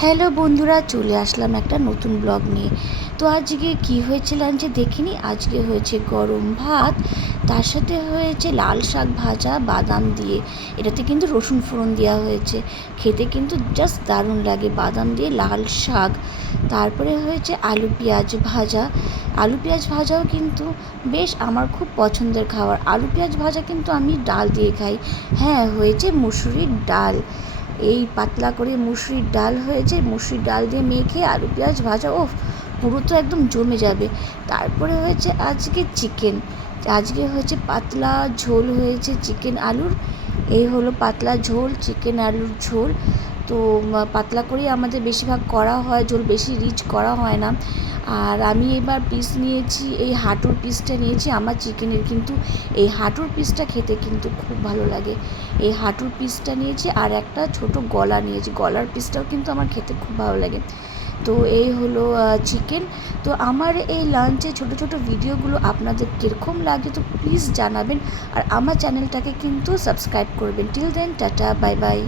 Hello বন্ধুরা, চলে আসলাম একটা নতুন ব্লগ নিয়ে। তো আজকে কি হয়েছে লাঞ্চে দেখিনি। আজকে হয়েছে গরম ভাত, তার সাথে হয়েছে লাল শাক ভাজা বাদাম দিয়ে। এটাতে কিন্তু রসুন ফোড়ন দেওয়া হয়েছে, খেতে কিন্তু জাস্ট দারুণ লাগে বাদাম দিয়ে লাল শাক। তারপরে হয়েছে আলু পেঁয়াজ ভাজা। আলু পেঁয়াজ ভাজাও কিন্তু বেশ আমার খুব পছন্দের খাবার। আলু পেঁয়াজ ভাজা কিন্তু আমি ডাল দিয়ে খাই। হ্যাঁ, হয়েছে মুসুরির ডাল, এই পাতলা করে মুসুরির ডাল হয়েছে, মুসুরির ডাল দিয়ে মেখে আলু পেঁয়াজ ভাজা, ও পুরো তো একদম জমে যাবে। তারপরে হয়েছে আজকে চিকেন, আজকে হয়েছে পাতলা ঝোল হয়েছে চিকেন আলুর। এই হলো পাতলা ঝোল, চিকেন আলুর ঝোল। তো পাতলা করেই আমাদের বেশিরভাগ করা হয়, ঝোল বেশি রিচ করা হয় না। আর আমি এবার পিস নিয়েছি, এই হাঁটুর পিসটা নিয়েছি আমার চিকেনের, কিন্তু এই হাঁটুর পিসটা খেতে কিন্তু খুব ভালো লাগে। এই হাঁটুর পিসটা নিয়েছি আর একটা ছোট গলা নিয়েছি, গলার পিসটাও কিন্তু আমার খেতে খুব ভালো লাগে। তো এই হলো চিকেন। তো আমার এই লাঞ্চে ছোট ছোট ভিডিওগুলো আপনাদের কীরকম লাগে তো প্লিজ জানাবেন, আর আমার চ্যানেলটাকে কিন্তু সাবস্ক্রাইব করবেন। Till then, tata, bye by.